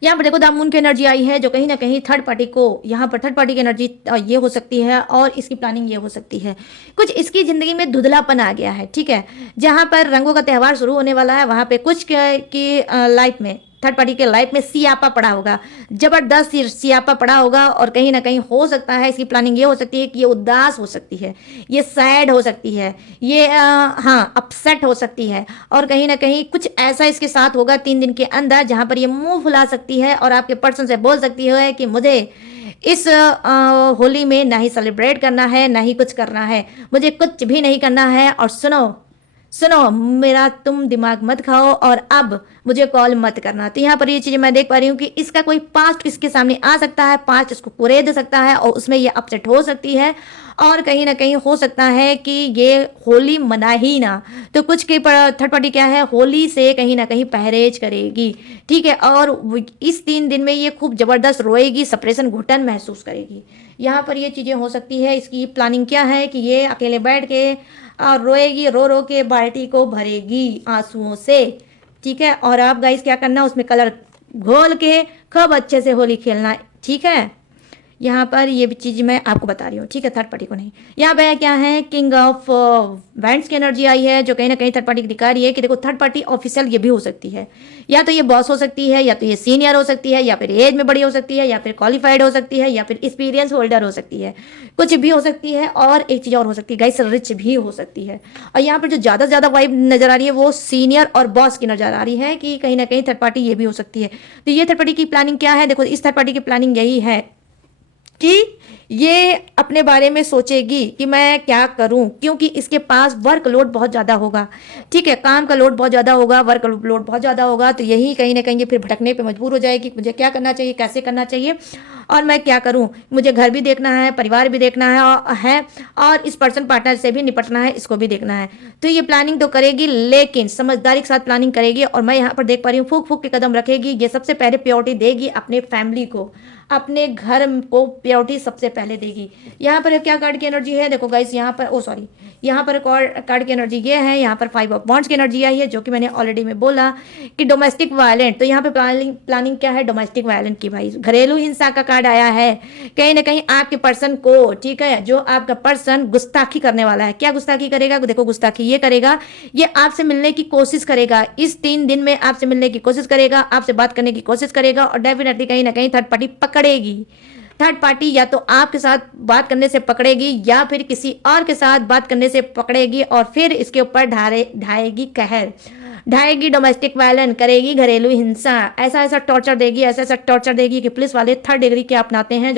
यहाँ पर देखो दामून की एनर्जी आई है, जो कहीं ना कहीं थर्ड पार्टी को, यहाँ पर थर्ड पार्टी की एनर्जी ये हो सकती है और इसकी प्लानिंग ये हो सकती है। कुछ इसकी ज़िंदगी में धुंधलापन आ गया है, ठीक है, जहाँ पर रंगों का त्यौहार शुरू होने वाला है, वहाँ पे कुछ की लाइफ में, थर्ड पार्टी के लाइफ में सियापा पड़ा होगा, जबरदस्त सियापा पड़ा होगा। और कहीं ना कहीं हो सकता है इसकी प्लानिंग ये हो सकती है कि ये उदास हो सकती है, ये सैड हो सकती है, ये हाँ अपसेट हो सकती है, और कहीं ना कहीं कुछ ऐसा इसके साथ होगा 3 दिन के अंदर, जहाँ पर ये मुंह फुला सकती है और आपके पर्सन से बोल सकती है कि मुझे इस होली में ना ही सेलिब्रेट करना है, ना ही कुछ करना है, मुझे कुछ भी नहीं करना है। और सुनो सुनो मेरा तुम दिमाग मत खाओ और अब मुझे कॉल मत करना। तो यहाँ पर ये चीज़ें मैं देख पा रही हूँ कि इसका कोई पास्ट इसके सामने आ सकता है, पास्ट इसको कुरेद सकता है और उसमें ये अपसेट हो सकती है और कहीं ना कहीं हो सकता है कि ये होली मना ही ना। तो कुछ के थर्ड पार्टी क्या है, होली से कहीं ना कहीं परहेज करेगी, ठीक है। और इस 3 दिन में ये खूब ज़बरदस्त रोएगी, सप्रेशन घुटन महसूस करेगी। यहाँ पर ये चीज़ें हो सकती है। इसकी प्लानिंग क्या है कि ये अकेले बैठ के और रोएगी, रो रो के बाल्टी को भरेगी आंसुओं से, ठीक है। और आप गाइस क्या करना, उसमें कलर घोल के खूब अच्छे से होली खेलना, ठीक है। यहाँ पर ये भी चीज़ मैं आपको बता रही हूँ, ठीक है, थर्ड पार्टी को नहीं। यहाँ पे क्या है, किंग ऑफ वैंड्स की एनर्जी आई है, जो कहीं ना कहीं थर्ड पार्टी की दिखा रही है कि देखो थर्ड पार्टी ऑफिशियल ये भी हो सकती है, या तो ये बॉस हो सकती है, या तो ये सीनियर हो सकती है, या फिर एज में बड़ी हो सकती है, या फिर क्वालिफाइड हो सकती है, या फिर एक्सपीरियंस होल्डर हो सकती है, कुछ भी हो सकती है। और एक चीज़ और हो सकती है गाइस, रिच भी हो सकती है। और यहाँ पर जो ज़्यादा से ज़्यादा वाइब नजर आ रही है वो सीनियर और बॉस की नजर आ रही है कि कहीं ना कहीं थर्ड पार्टी ये भी हो सकती है। तो ये थर्ड पार्टी की प्लानिंग क्या है, देखो इस थर्ड पार्टी की प्लानिंग यही है कि ये अपने बारे में सोचेगी कि मैं क्या करूं, क्योंकि इसके पास वर्कलोड बहुत ज़्यादा होगा, ठीक है, काम का लोड बहुत ज़्यादा होगा, वर्क लोड बहुत ज़्यादा होगा। तो यही कहीं ना कहीं ये फिर भटकने पे मजबूर हो जाएगी, मुझे क्या करना चाहिए, कैसे करना चाहिए और मैं क्या करूं। मुझे घर भी देखना है, परिवार भी देखना और इस पर्सन पार्टनर से भी निपटना है, इसको भी देखना है। तो ये प्लानिंग तो करेगी लेकिन समझदारी के साथ प्लानिंग करेगी। और मैं यहाँ पर देख पा रही हूँ फूक फूक के कदम रखेगी। ये सबसे पहले प्रायोरिटी देगी अपने फैमिली को, अपने घर को प्रायोरिटी सबसे पहले देगी। यहाँ पर क्या कार्ड की एनर्जी है, देखो गाइस यहाँ पर सॉरी, यहाँ पर कार्ड की एनर्जी ये है, यहाँ पर 5 ऑफ वॉन्ड्स की एनर्जी आई है, जो कि मैंने ऑलरेडी में बोला कि डोमेस्टिक वायलेंट। तो यहाँ पे प्लानिंग क्या है, डोमेस्टिक वायलेंट की भाई, घरेलू हिंसा का कार्ड आया है। कहीं ना कहीं आपके पर्सन को, ठीक है, जो आपका पर्सन गुस्ताखी करने वाला है। क्या गुस्ताखी करेगा, देखो गुस्ताखी ये करेगा, ये आपसे मिलने की कोशिश करेगा, इस 3 दिन में आपसे मिलने की कोशिश करेगा, आपसे बात करने की कोशिश करेगा और डेफिनेटली कहीं ना कहीं थर्ड पार्टी पकड़ेगी। थर्ड पार्टी या तो आपके साथ बात करने से पकड़ेगी या फिर किसी और के साथ बात करने से पकड़ेगी और फिर इसके ऊपर ढाएगी कहर, ढाएगी डोमेस्टिक वायलेंस, करेगी घरेलू हिंसा, ऐसा ऐसा टॉर्चर देगी, ऐसा ऐसा टॉर्चर देगी कि पुलिस वाले थर्ड डिग्री के अपनाते हैं,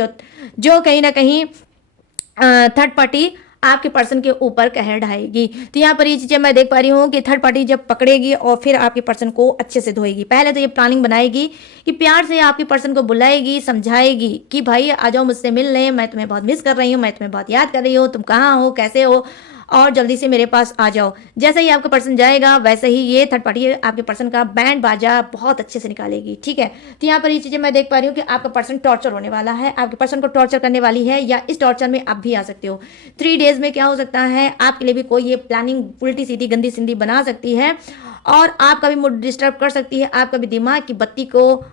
जो कहीं ना कहीं थर्ड पार्टी आपके पर्सन के ऊपर कहर ढाएगी। तो यहाँ पर ये चीज़ें मैं देख पा रही हूँ कि थर्ड पार्टी जब पकड़ेगी और फिर आपके पर्सन को अच्छे से धोएगी। पहले तो ये प्लानिंग बनाएगी कि प्यार से आपके पर्सन को बुलाएगी, समझाएगी कि भाई आ जाओ मुझसे मिलने, मैं तुम्हें बहुत मिस कर रही हूँ, मैं तुम्हें बहुत याद कर रही हूँ, तुम कहाँ हो, कैसे हो, और जल्दी से मेरे पास आ जाओ। जैसे ही आपका पर्सन जाएगा वैसे ही ये थर्ड पार्टी आपके पर्सन का बैंड बाजा बहुत अच्छे से निकालेगी, ठीक है। तो यहाँ पर ये चीज़ें मैं देख पा रही हूँ कि आपका पर्सन टॉर्चर होने वाला है, आपके पर्सन को टॉर्चर करने वाली है, या इस टॉर्चर में आप भी आ सकते हो। 3 डेज में क्या हो सकता है, आपके लिए भी कोई ये प्लानिंग उल्टी सीधी गंदी सिंधी बना सकती है और आपका भी मूड डिस्टर्ब कर सकती है, आपका भी दिमाग की बत्ती को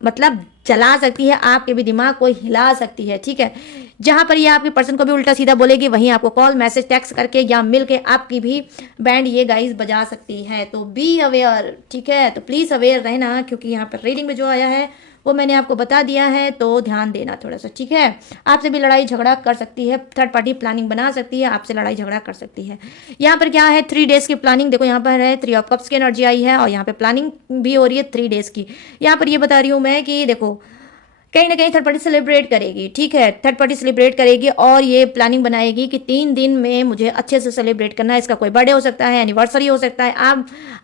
मतलब चला सकती है, आपके भी दिमाग को हिला सकती है, ठीक है। जहां पर ये आपके पर्सन को भी उल्टा सीधा बोलेगी वहीं आपको कॉल मैसेज टेक्स्ट करके या मिल के आपकी भी बैंड ये गाइस बजा सकती है। तो बी अवेयर, ठीक है, तो प्लीज़ अवेयर रहना, क्योंकि यहाँ पर रीडिंग में जो आया है वो मैंने आपको बता दिया है, तो ध्यान देना थोड़ा सा, ठीक है। आपसे भी लड़ाई झगड़ा कर सकती है, थर्ड पार्टी प्लानिंग बना सकती है, आपसे लड़ाई झगड़ा कर सकती है। यहाँ पर क्या है, 3 डेज की प्लानिंग, देखो यहाँ पर है 3 ऑफ कप्स की एनर्जी आई है और यहाँ पे प्लानिंग भी हो रही है 3 डेज की। यहाँ पर ये बता रही हूँ मैं कि देखो कहीं ना कहीं थर्ड पार्टी सेलिब्रेट करेगी, ठीक है, थर्ड पार्टी सेलिब्रेट करेगी और ये प्लानिंग बनाएगी कि 3 दिन में मुझे अच्छे से सेलिब्रेट करना है। इसका कोई बर्थडे हो सकता है, एनिवर्सरी हो सकता है,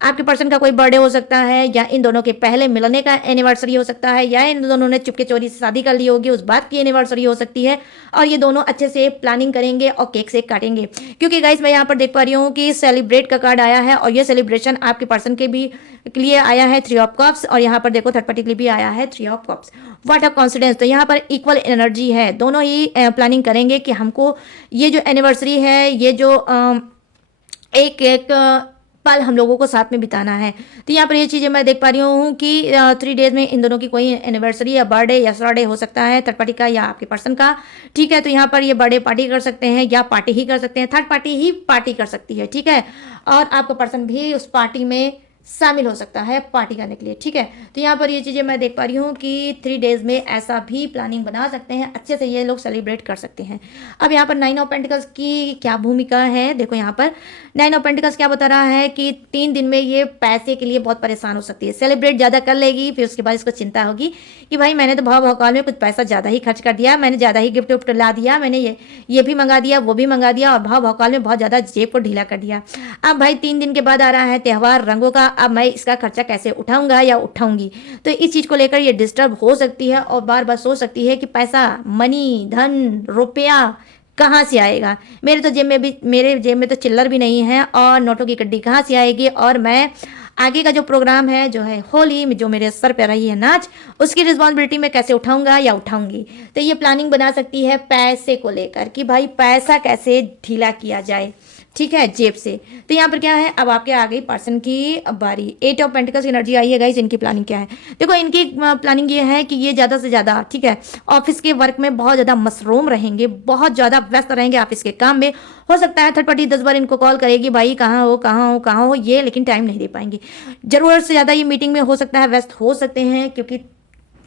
आपके पर्सन का कोई बर्थडे हो सकता है, या इन दोनों के पहले मिलने का एनिवर्सरी हो सकता है, या इन दोनों ने चुपके चोरी से शादी कर ली होगी उस बात की एनिवर्सरी हो सकती है। और ये दोनों अच्छे से प्लानिंग करेंगे और केक से काटेंगे, क्योंकि गाइस मैं यहाँ पर देख पा रही हूँ कि सेलिब्रेट का कार्ड आया है और ये सेलिब्रेशन आपके पर्सन के भी के लिए आया है 3 ऑफ कप्स और यहाँ पर देखो थर्ड पार्टी के लिए भी आया है 3 of cups. What a confidence, तो यहाँ पर इक्वल एनर्जी है, दोनों ही प्लानिंग करेंगे कि हमको ये जो एनिवर्सरी है, ये जो एक एक पल हम लोगों को साथ में बिताना है। तो यहाँ पर ये चीज़ें मैं देख पा रही हूँ कि 3 डेज में इन दोनों की कोई एनिवर्सरी या बर्थडे या सैटरडे हो सकता है, थर्ड पार्टी का या आपके पर्सन का, ठीक है। तो यहाँ पर ये बर्थडे पार्टी कर सकते हैं या पार्टी ही कर सकते हैं, थर्ड पार्टी ही पार्टी कर सकती है, ठीक है। और आपका पर्सन भी उस पार्टी में शामिल हो सकता है पार्टी करने के लिए, ठीक है। तो यहाँ पर ये चीज़ें मैं देख पा रही हूँ कि 3 डेज़ में ऐसा भी प्लानिंग बना सकते हैं, अच्छे से ये लोग सेलिब्रेट कर सकते हैं। अब यहाँ पर 9 ऑफ पेंटिकल्स की क्या भूमिका है, देखो यहाँ पर 9 ऑफ पेंटिकल्स क्या बता रहा है कि 3 दिन में ये पैसे के लिए बहुत परेशान हो सकती है, सेलिब्रेट ज़्यादा कर लेगी, फिर उसके बाद इसको चिंता होगी कि भाई मैंने तो भाव भौकाल में कुछ पैसा ज़्यादा ही खर्च कर दिया, मैंने ज़्यादा ही गिफ्ट विफ्ट ला दिया, मैंने ये भी मंगा दिया, वो भी मंगा दिया, और भाव भौकाल में बहुत ज़्यादा जेब को ढीला कर दिया। अब भाई 3 दिन के बाद आ रहा है त्यौहार रंगों का, अब मैं इसका खर्चा कैसे उठाऊंगा या उठाऊंगी, तो इस चीज़ को लेकर ये डिस्टर्ब हो सकती है और बार बार सोच सकती है कि पैसा, मनी, धन, रुपया कहाँ से आएगा, मेरे जेब में तो चिल्लर भी नहीं है, और नोटों की गड्डी कहाँ से आएगी, और मैं आगे का जो प्रोग्राम है जो है होली में जो मेरे सर पे रही है नाच, उसकी रिस्पॉन्सिबिलिटी मैं कैसे उठाऊंगा या उठाऊंगी। तो ये प्लानिंग बना सकती है पैसे को लेकर कि भाई पैसा कैसे ढीला किया जाए, ठीक है, जेब से। तो यहाँ पर क्या है, अब आपके आ गई पर्सन की बारी। 8 ऑफ पेंटिकल्स की एनर्जी आई है गाइस, इनकी प्लानिंग क्या है, देखो इनकी प्लानिंग ये है कि ये ज़्यादा से ज़्यादा, ठीक है, ऑफिस के वर्क में बहुत ज़्यादा मसरूम रहेंगे, बहुत ज़्यादा व्यस्त रहेंगे ऑफिस के काम में। हो सकता है थर्ड पार्टी 10 बार इनको कॉल करेगी, भाई कहाँ हो कहाँ हो कहाँ हो, ये लेकिन टाइम नहीं दे पाएंगे। ज़रूरत से ज़्यादा ये मीटिंग में हो सकता है व्यस्त हो सकते हैं, क्योंकि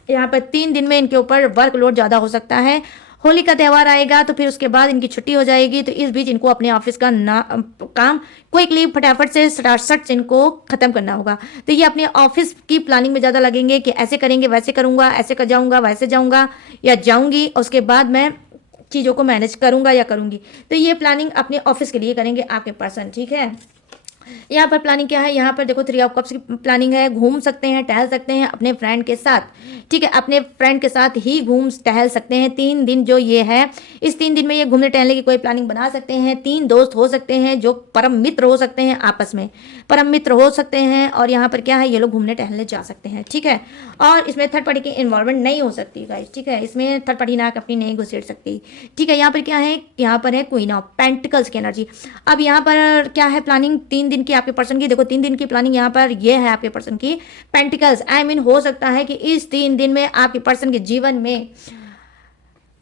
यहाँ पर 3 दिन में इनके ऊपर वर्कलोड ज़्यादा हो सकता है। होली का त्यौहार आएगा तो फिर उसके बाद इनकी छुट्टी हो जाएगी, तो इस बीच इनको अपने ऑफिस का काम क्विकली फटाफट से सटासट से इनको ख़त्म करना होगा। तो ये अपने ऑफिस की प्लानिंग में ज़्यादा लगेंगे कि ऐसे करेंगे, वैसे करूँगा, ऐसे कर जाऊँगा, वैसे जाऊँगा या जाऊँगी, उसके बाद मैं चीज़ों को मैनेज करूँगा या करूँगी। तो ये प्लानिंग अपने ऑफिस के लिए करेंगे आपके पर्सन, ठीक है। यहाँ पर प्लानिंग क्या है, यहाँ पर देखो 3 ऑफ कप्स की प्लानिंग है, घूम सकते हैं, टहल सकते हैं अपने फ्रेंड के साथ, ठीक है, अपने फ्रेंड के साथ ही घूम टहल सकते हैं 3 दिन जो ये है। इस 3 दिन में ये घूमने टहलने की कोई प्लानिंग बना सकते हैं। 3 दोस्त हो सकते हैं जो परम मित्र हो सकते हैं, आपस में परम मित्र हो सकते हैं, और यहाँ पर क्या है, ये लोग घूमने टहलने जा सकते हैं, ठीक है। और इसमें थर्ड पार्टी की इन्वॉल्वमेंट नहीं हो सकती गाइस, ठीक है, इसमें थर्ड पार्टी नाक अपनी नहीं घुसेड़ सकती, ठीक है। यहाँ पर क्या है, यहाँ पर है क्वीन ऑफ पेंटिकल्स की एनर्जी। अब यहाँ पर क्या है प्लानिंग 3 दिन की आपके पर्सन की, देखो 3 दिन की प्लानिंग यहाँ पर ये है आपके पर्सन की पेंटिकल्स। आई मीन हो सकता है कि इस 3 दिन में आपके पर्सन के जीवन में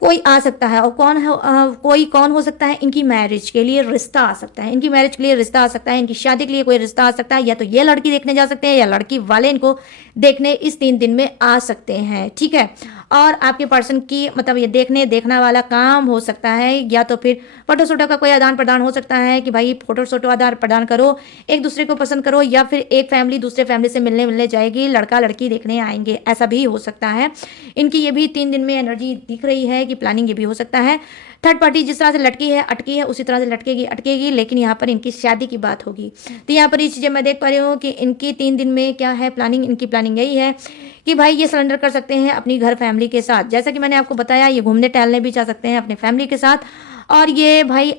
कोई आ सकता है, और कोई कौन हो सकता है, इनकी मैरिज के लिए रिश्ता आ सकता है, इनकी मैरिज के लिए रिश्ता आ सकता है, इनकी शादी के लिए कोई रिश्ता आ सकता है, या तो ये लड़की देखने जा सकते हैं या लड़की वाले इनको देखने इस 3 दिन में आ सकते हैं, ठीक है। और आपके पर्सन की मतलब ये देखना वाला काम हो सकता है, या तो फिर फोटो सोटो का कोई आदान प्रदान हो सकता है कि भाई फोटो सोटो आदान प्रदान करो, एक दूसरे को पसंद करो, या फिर एक फैमिली दूसरे फैमिली से मिलने जाएगी, लड़का लड़की देखने आएंगे, ऐसा भी हो सकता है। इनकी ये भी 3 दिन में एनर्जी दिख रही है कि प्लानिंग ये भी हो सकता है। थर्ड पार्टी जिस तरह से लटकी है अटकी है उसी तरह से अटकेगी, लेकिन यहाँ पर इनकी शादी की बात होगी। तो यहाँ पर ये चीज़ें मैं देख पा रही हूँ कि इनकी 3 दिन में क्या है प्लानिंग, इनकी प्लानिंग यही है कि भाई ये सरेंडर कर सकते हैं अपनी घर फैमिली के साथ, जैसा कि मैंने आपको बताया, ये घूमने टहलने भी जा सकते हैं अपने फैमिली के साथ, और ये भाई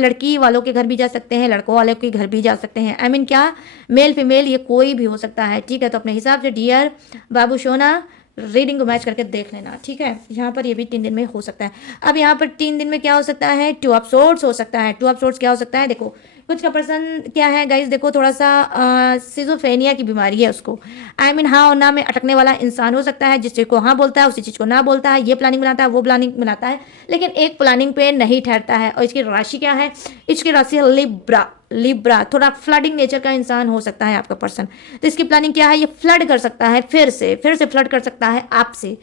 लड़की वालों के घर भी जा सकते हैं, लड़कों वालों के घर भी जा सकते हैं। आई मीन क्या, मेल फीमेल ये कोई भी हो सकता है, ठीक है। तो अपने हिसाब से डियर बाबू सोना रीडिंग को मैच करके देख लेना, ठीक है। यहाँ पर ये भी 3 दिन में हो सकता है। अब यहाँ पर 3 दिन में क्या हो सकता है, 2 ऑफ सोर्ड्स हो सकता है। 2 ऑफ सोर्ड्स क्या हो सकता है, देखो कुछ का पर्सन क्या है गाइस, देखो थोड़ा सा सिजोफ्रेनिया की बीमारी है उसको, आई मीन हाँ और ना में अटकने वाला इंसान हो सकता है, जिस चीज़ को हाँ बोलता है उसी चीज़ को ना बोलता है, ये प्लानिंग बनाता है वो प्लानिंग बनाता है, लेकिन एक प्लानिंग पे नहीं ठहरता है। और इसकी राशि क्या है, इसकी राशि है लिब्रा, थोड़ा फ्लडिंग नेचर का इंसान हो सकता है आपका पर्सन। तो इसकी प्लानिंग क्या है, ये फ्लड कर सकता है, फिर से फ्लड कर सकता है आपसे,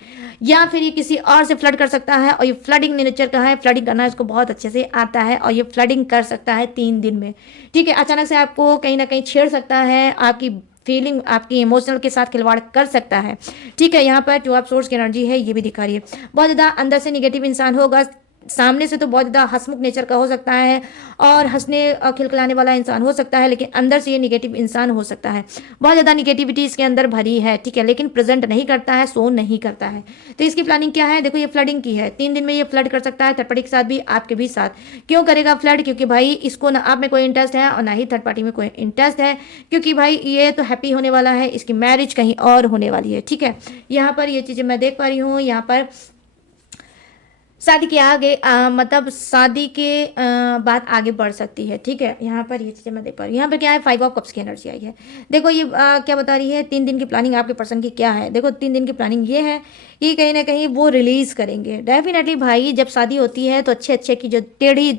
या फिर ये किसी और से फ्लड कर सकता है, और ये फ्लडिंग नेचर का है, फ्लडिंग करना इसको बहुत अच्छे से आता है, और ये फ्लडिंग कर सकता है 3 दिन में, ठीक है। अचानक से आपको कहीं ना कहीं छेड़ सकता है, आपकी फीलिंग आपकी इमोशनल के साथ खिलवाड़ कर सकता है, ठीक है। यहाँ पर 2 ऑफ सोर्ड्स की एनर्जी है, ये भी दिखा रही है। बहुत ज़्यादा अंदर से निगेटिव इंसान होगा, सामने से तो बहुत ज़्यादा हंसमुख नेचर का हो सकता है और हंसने खिलखिलाने वाला इंसान हो सकता है, लेकिन अंदर से ये निगेटिव इंसान हो सकता है, बहुत ज़्यादा निगेटिविटी इसके अंदर भरी है, ठीक है, लेकिन प्रेजेंट नहीं करता है, शो नहीं करता है। तो इसकी प्लानिंग क्या है, देखो ये फ्लडिंग की है, 3 दिन में ये फ्लड कर सकता है, थर्ड पार्टी के साथ भी आपके भी साथ। क्यों करेगा फ्लड, क्योंकि भाई इसको ना आप में कोई इंटरेस्ट है और ना ही थर्ड पार्टी में कोई इंटरेस्ट है, क्योंकि भाई ये तो हैप्पी होने वाला है, इसकी मैरिज कहीं और होने वाली है, ठीक है। यहाँ पर ये चीज़ें मैं देख पा रही हूँ। यहाँ पर शादी के आगे मतलब शादी के बात आगे बढ़ सकती है, ठीक है। यहाँ पर ये चीज़ें मैं देख पा रही हूँ। यहाँ पर क्या है, 5 ऑफ कप्स की एनर्जी आई है। देखो ये क्या बता रही है, 3 दिन की प्लानिंग आपके पर्सन की क्या है। देखो 3 दिन की प्लानिंग ये है कि कहीं ना कहीं वो रिलीज़ करेंगे डेफिनेटली। भाई जब शादी होती है तो अच्छे अच्छे की जो टेढ़ी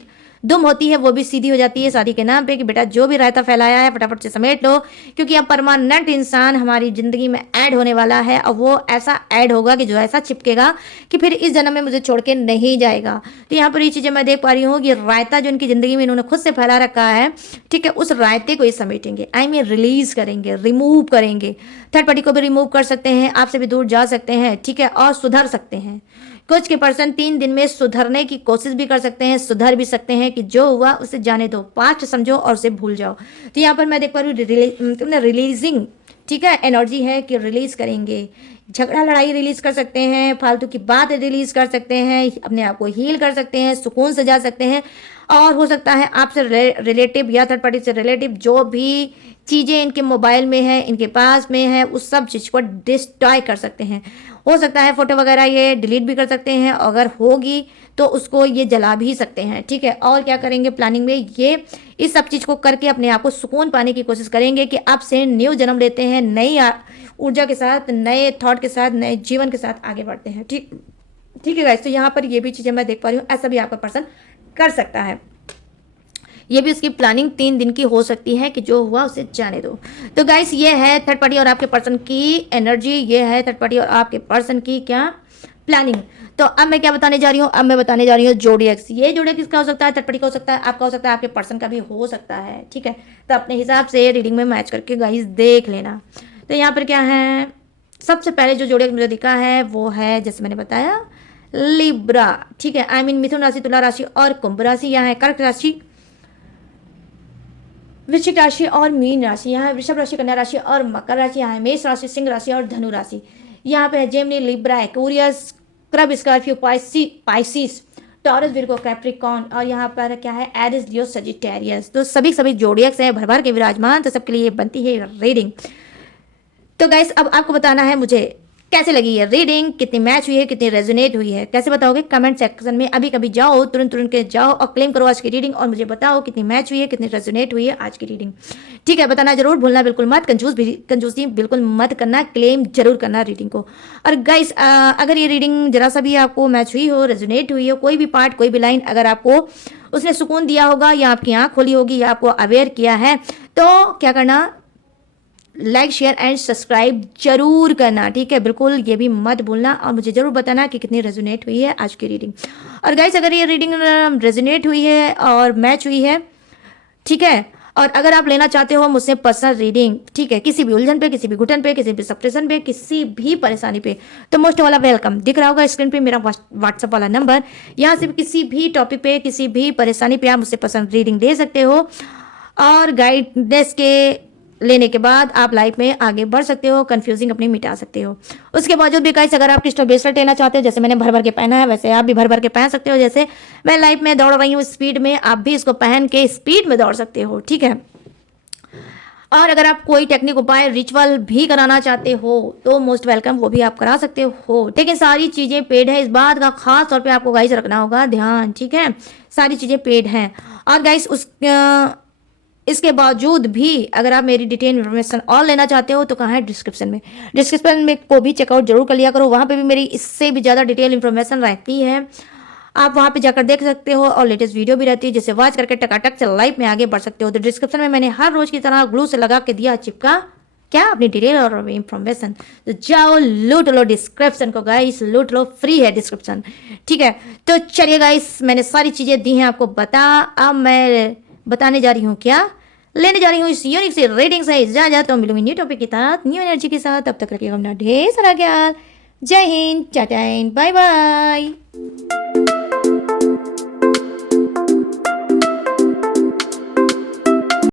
दुम होती है वो भी सीधी हो जाती है शादी के नाम पे कि बेटा जो भी रायता फैलाया है फटाफट से समेट लो, क्योंकि अब परमानेंट इंसान हमारी ज़िंदगी में ऐड होने वाला है और वो ऐसा ऐड होगा कि जो ऐसा चिपकेगा कि फिर इस जन्म में मुझे छोड़ के नहीं जाएगा। तो यहाँ पर ये चीज़ें मैं देख पा रही हूँ कि रायता जो इनकी ज़िंदगी में इन्होंने खुद से फैला रखा है, ठीक है, उस रायते को ये समेटेंगे, आई मीन रिलीज करेंगे, रिमूव करेंगे। थर्ड पार्टी को भी रिमूव कर सकते हैं, आपसे भी दूर जा सकते हैं, ठीक है, और सुधर सकते हैं। कुछ के पर्सन 3 दिन में सुधरने की कोशिश भी कर सकते हैं, सुधर भी सकते हैं कि जो हुआ उसे जाने दो, पास्ट समझो और उसे भूल जाओ। तो यहाँ पर मैं देख पा रही हूँ रिलीजिंग, ठीक है, एनर्जी है कि रिलीज करेंगे। झगड़ा लड़ाई रिलीज कर सकते हैं, फालतू की बात रिलीज कर सकते हैं, अपने आप को हील कर सकते हैं, सुकून से जा सकते हैं। और हो सकता है आपसे रिलेटिव या थर्ड पार्टी से रिलेटिव जो भी चीज़ें इनके मोबाइल में है, इनके पास में है, उस सब चीज़ को डिस्ट्रॉय कर सकते हैं। हो सकता है फोटो वगैरह ये डिलीट भी कर सकते हैं, अगर होगी तो उसको ये जला भी सकते हैं, ठीक है। और क्या करेंगे प्लानिंग में, ये इस सब चीज़ को करके अपने आप को सुकून पाने की कोशिश करेंगे कि अब से न्यू जन्म लेते हैं, नई ऊर्जा के साथ, नए थॉट के साथ, नए जीवन के साथ आगे बढ़ते हैं, ठीक ठीक है गाइस। तो यहाँ पर ये भी चीज़ें मैं देख पा रही हूँ, ऐसा भी आपका पर्सन कर सकता है। ये भी उसकी प्लानिंग 3 दिन की हो सकती है कि जो हुआ उसे जाने दो। तो गाइस ये है थर्ड पार्टी और आपके पर्सन की एनर्जी, ये है थर्ड पार्टी और आपके पर्सन की क्या प्लानिंग। तो अब मैं क्या बताने जा रही हूँ, अब मैं बताने जा रही हूँ जोडियक्स। ये जोडियक्स किसका हो सकता है, थर्ड पार्टी का हो सकता है, आपका हो सकता है, आपके पर्सन का भी हो सकता है, ठीक है। तो अपने हिसाब से रीडिंग में मैच करके गाइस देख लेना। तो यहाँ पर क्या है, सबसे पहले जो जोडियक्स मुझे दिखा है वो है जैसे मैंने बताया लिब्रा, ठीक है, आई मीन मिथुन राशि, तुला राशि और कुंभ राशि। यहाँ है कर्क राशि, वृश्चिक राशि और मीन राशि। यहाँ है वृषभ राशि, कन्या राशि और मकर राशि। यहाँ है मेष राशि, सिंह राशि और धनु राशि। यहाँ पे है Gemini, Libra, Aquarius, crab, Scorpio, Pisces, Taurus, Virgo, Capricorn. और यहाँ पर क्या है, एरिस, लियो, सजिटेरियस। तो सभी जोडियक्स हैं भर भर के विराजमान। तो सबके लिए बनती है रीडिंग। तो गाइस अब आपको बताना है मुझे कैसे लगी ये रीडिंग, कितनी मैच हुई है, कितनी रेजोनेट हुई है, कैसे बताओगे कमेंट सेक्शन में। अभी कभी जाओ, तुरंत के जाओ और क्लेम करो आज की रीडिंग और मुझे बताओ कितनी मैच हुई है, कितनी रेजोनेट हुई है आज की रीडिंग, ठीक है। बताना जरूर भूलना बिल्कुल मत, कंजूसी बिल्कुल मत करना, क्लेम जरूर करना रीडिंग को। और गाइस अगर ये रीडिंग जरा सा भी आपको मैच हुई हो, रेजोनेट हुई हो, कोई भी पार्ट, कोई भी लाइन अगर आपको उसने सुकून दिया होगा या आपकी आंख खोली होगी या आपको अवेयर किया है, तो क्या करना, लाइक, शेयर एंड सब्सक्राइब जरूर करना, ठीक है, बिल्कुल ये भी मत भूलना। और मुझे जरूर बताना कि कितनी रेजोनेट हुई है आज की रीडिंग। और गाइस अगर ये रीडिंग रेजोनेट हुई है और मैच हुई है, ठीक है, और अगर आप लेना चाहते हो मुझसे पर्सनल रीडिंग, ठीक है, किसी भी उलझन पे, किसी भी घुटन पे, किसी भी सप्रेशन पे, किसी भी परेशानी पे, तो मोस्ट वाला वेलकम दिख रहा होगा स्क्रीन पे मेरा व्हाट्सअप वाला नंबर। यहाँ से किसी भी टॉपिक पे, किसी भी परेशानी पे आप मुझसे पर्सनल रीडिंग ले सकते हो और गाइडेंस के लेने के बाद आप लाइफ में आगे बढ़ सकते हो, कंफ्यूजिंग अपनी मिटा सकते हो। उसके बावजूद भी गाइस अगर आप क्रिस्टल ब्रेसलेट लेना चाहते हो, जैसे मैंने भर भर के पहना है, वैसे आप भी भर भर के पहन सकते हो। जैसे मैं लाइफ में दौड़ रही हूँ स्पीड में, आप भी इसको पहन के स्पीड में दौड़ सकते हो, ठीक है। और अगर आप कोई टेक्निक, उपाय, रिचुअल भी कराना चाहते हो तो मोस्ट वेलकम, वो भी आप करा सकते हो। लेकिन सारी चीज़ें पेड है, इस बात का खास तौर पे आपको गाइस रखना होगा ध्यान, ठीक है, सारी चीज़ें पेड हैं। और गाइस इसके बावजूद भी अगर आप मेरी डिटेल इन्फॉर्मेशन और लेना चाहते हो तो कहाँ है, डिस्क्रिप्शन में को भी चेकआउट जरूर कर लिया करो। वहाँ पे भी मेरी इससे भी ज़्यादा डिटेल इन्फॉर्मेशन रहती है, आप वहाँ पे जाकर देख सकते हो और लेटेस्ट वीडियो भी रहती है जिसे वॉच करके टकाटक से लाइफ में आगे बढ़ सकते हो। तो डिस्क्रिप्शन में मैंने हर रोज की तरह ग्लू से लगा के दिया चिपका क्या, अपनी डिटेल और इन्फॉर्मेशन। तो जाओ लूट लो डिस्क्रिप्शन को गाइस, लूट लो, फ्री है डिस्क्रिप्शन, ठीक है। तो चलिए गाइस मैंने सारी चीज़ें दी हैं आपको बता, अब मैं बताने जा रही हूँ क्या, लेने जा रही हूँ इस यूनिक से रीडिंग से इजाजत। तो मिलूंगी न्यू टॉपिक के साथ, न्यू एनर्जी के साथ, तब तक रखिएगा अपना ढेर सारा ख्याल। जय हिंद, टाटा, बाय बाय।